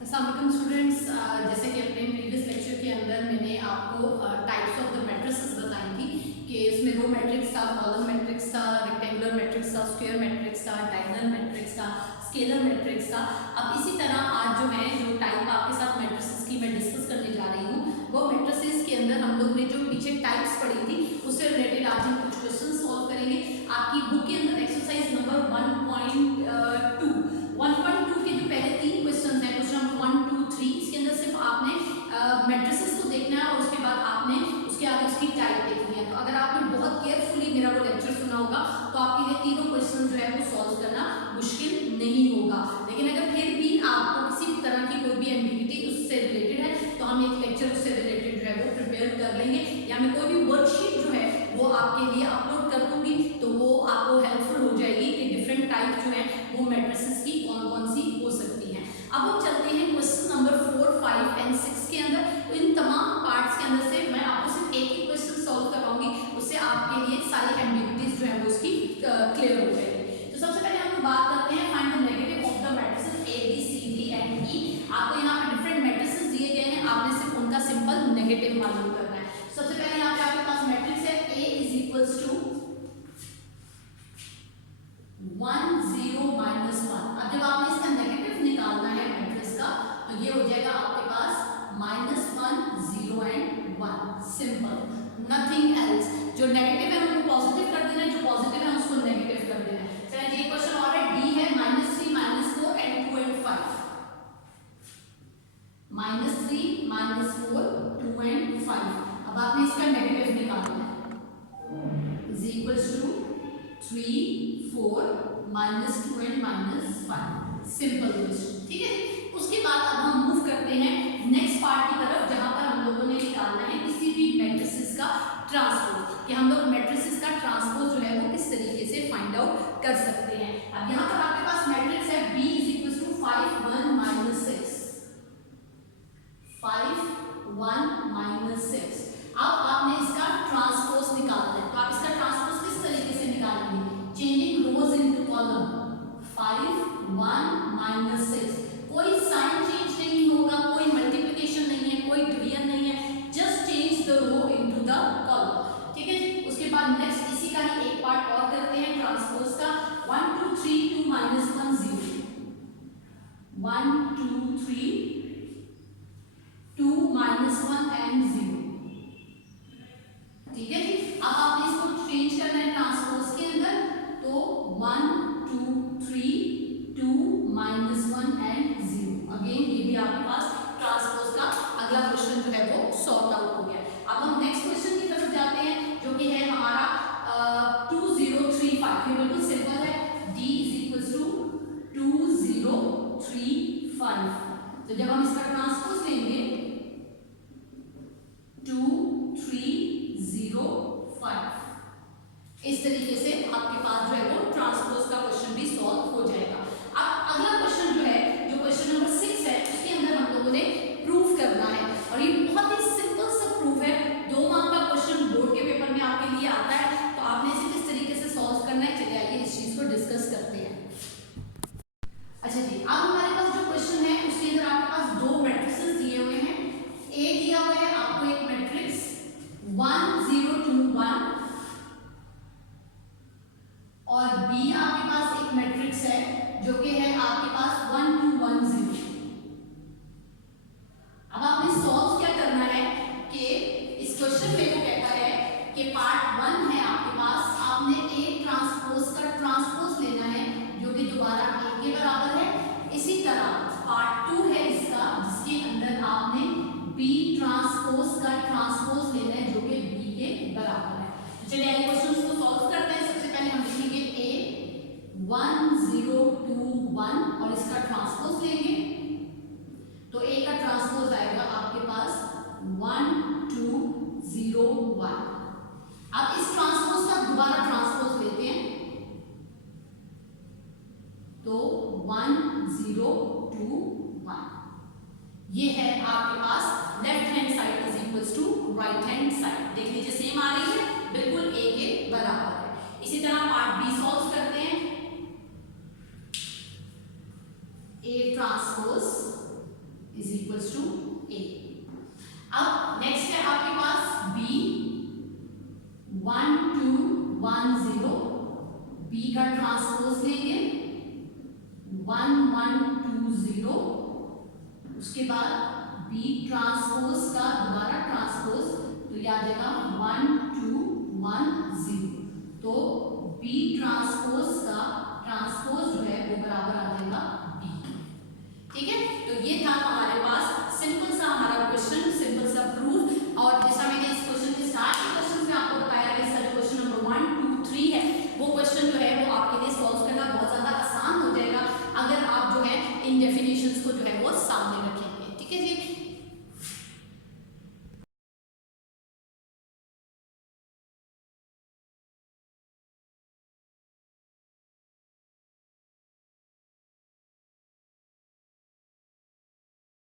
अस्सलाम स्टूडेंट्स, जैसे कि अपने प्रीवियस लेक्चर के अंदर मैंने आपको टाइप्स ऑफ द मैट्रिसेस बताई थी कि इसमें रो मैट्रिक्स था, कॉलम मैट्रिक्स था, रेक्टेंगुलर मैट्रिक्स था, स्क्वायर मैट्रिक्स था, डायगोनल मैट्रिक्स था, स्केलर मैट्रिक्स था। अब इसी तरह आज जो है जो टाइप आपके साथ मैट्रिसेस की मैं डिस्कस करने जा रही हूँ, वो मैट्रिसेस के अंदर हम लोग ने जो पीछे टाइप्स पढ़ी थी उससे रिलेटेड आज हम कुछ क्वेश्चन सॉल्व करेंगे। आपकी बुक के अंदर एक्सरसाइज नंबर 1.2 के जो पहले 3 क्वेश्चन हैं, क्वेश्चन नंबर 1, 2, 3, इसके अंदर सिर्फ आपने मैट्रिसेस को देखना है और उसके बाद आपने उसके आगे उसकी टाइप देखनी है। तो अगर आपने बहुत केयरफुली मेरा वो लेक्चर सुना होगा तो आपके लिए तीनों क्वेश्चन जो है वो सॉल्व करना मुश्किल नहीं होगा। लेकिन अगर फिर भी आपको किसी भी तरह की कोई भी एम्बिग्युइटी उससे रिलेटेड है तो हम एक लेक्चर उससे रिलेटेड जो है वो प्रिपेयर कर लेंगे, या मैं कोई भी वर्कशीट जो है वो आपके लिए अपलोड कर दूंगी, तो वो आपको हेल्पफुल हो जाएगी कि डिफरेंट टाइप जो है वो मैट्रिसेस की कौन कौन सी हो सकती हैं। अब हम चलते हैं क्वेश्चन नंबर 4, 5 एंड 6 के अंदर। तो इन तमाम पार्ट्स के अंदर से मैं आपको सिर्फ एक ही क्वेश्चन सॉल्व करवाऊंगी, उससे आपके लिए सारी एम्बिग्युइटीज जो है वो उसकी क्लियर हो जाएगी। तो सबसे पहले हम लोग बात करते हैं find the negative of the matrices A B C D and E. आपको यहाँ पे डिफरेंट मैट्रिसेस दिए गए हैं, आपने सिर्फ उनका सिंपल नेगेटिव मालूम करना है। सबसे पहले यहाँ पे आपके पास मैट्रिक्स है A इज इक्वल्स टू 1 0 -1। अब जब आपने इसका नेगेटिव निकालना है मैट्रिक्स का तो ये हो जाएगा आपके पास -1 0 एंड 1। Simple, nothing else. जो नेगेटिव है उनको पॉजिटिव कर देना है, जो पॉजिटिव है उसको नेगेटिव कर देना है। चलिए ये क्वेश्चन और है, डी है -3 -4 एंड 2 एंड 5। -3 -4 2 एंड 5। अब आपने इसका नेगेटिव निकालना है, is equals to 3 4 -2 and -5। Simple question, ठीक है। उसके बाद अब हम मूव करते हैं नेक्स्ट पार्ट की तरफ, जहां पर हम लोगों ने निकालना है किसी भी मैट्रिसेस का ट्रांसपोज, कि हम लोग मैट्रिसेस का ट्रांसपोज जो है वो किस तरीके से फाइंड आउट कर सकते हैं। अब यहाँ पर आपके पास मैट्रिक्स है B इज इक्वल्स टू 5 1 -6 5 1 -6। अब आपने इसका ट्रांसपोज निकालना है, तो आप इसका ट्रांसपोज किस तरीके से निकालेंगे? चेंजिंग रोज इनटू कॉलम। 5 1 -6, कोई साइन चेंज नहीं होगा, कोई मल्टीप्लिकेशन नहीं है, कोई डिवीजन नहीं है, just change the row into the column, ठीक है। उसके बाद नेक्स्ट इसी का ही एक पार्ट और करते हैं ट्रांसपोज का। 1 2 3 2 -1 0 1 2 3 2 -1 एंड 0, ठीक है जी। अब आपने इसको चेंज करना है ट्रांसपोज के अंदर, तो 1 2 3 2 -1 एंड 0। अगेन ये भी आपके पास ट्रांसपोज का अगला क्वेश्चन जो है वो सॉर्ट आउट हो गया। अब हम नेक्स्ट क्वेश्चन की तरफ जाते हैं, जो कि है हमारा 2 0 3 5। ये बिल्कुल सिंपल है, D इज इक्वल्स टू 2 0 3 5। तो जब हम इसका ट्रांसपोज लेंगे 2 3 0 5, इस तरीके से आपके पास जो है वो ट्रांसपोज का क्वेश्चन भी सॉल्व हो जाएगा। अब अगला क्वेश्चन जो है, जो क्वेश्चन नंबर 6 है, उसके अंदर हम लोगों ने प्रूफ करना है, और ये बहुत ही सिंपल सा प्रूफ है। 2 मार्क का क्वेश्चन बोर्ड के पेपर में आपके लिए आता है, तो आपने इसे किस तरीके से सॉल्व करना है, चलिए आइए इस चीज को डिस्कस करते हैं। अच्छा जी, अब हमारे पास जो क्वेश्चन है उसके अंदर आपके पास 2 मैट्रिसेस दिए हुए हैं। ए दिया हुआ है आपको एक मैट्रिक्स 1 0 2 1, और बी आपके पास एक मैट्रिक्स है जो कि है आपके पास 1 2 1 0। अब आपने सॉल्व क्या करना है कि इस क्वेश्चन में वो कहता है कि पार्ट 1 है आपके पास, आपने ए ट्रांसपोज का ट्रांसपोज लेना है जो कि दोबारा ए के बराबर है। इसी तरह पार्ट 2 है इसका, जिसके अंदर आपने बी ट्रांसपोज का ट्रांसपोज लेना है जो कि बी के बराबर है। तो चलिए आइए क्वेश्चन को सॉल्व करते हैं। सबसे पहले हम लिखेंगे ए 1 0 2 1 और इसका ट्रांसपोज लेंगे, तो ए का ट्रांसपोज आएगा आपके पास 1 2 0 1। अब इस ट्रांसपोज का दोबारा ट्रांसपोज लेते हैं, तो 1 0 2 1। ये है आपके पास left hand side is equals to right hand side. देख लीजिए सेम आ रही है, बिल्कुल ए के बराबर है। इसी तरह पार्ट बी सॉल्व करते हैं। A transpose is equals to A. अब नेक्स्ट है आपके पास बी 1 2 1 0, बी का ट्रांसपोज लेंगे 1 1 2 0, उसके बाद बी ट्रांसपोज का दोबारा ट्रांसपोज, तो ये आ जाएगा 1 2 1 0। तो बी ट्रांसपोज का ट्रांसपोज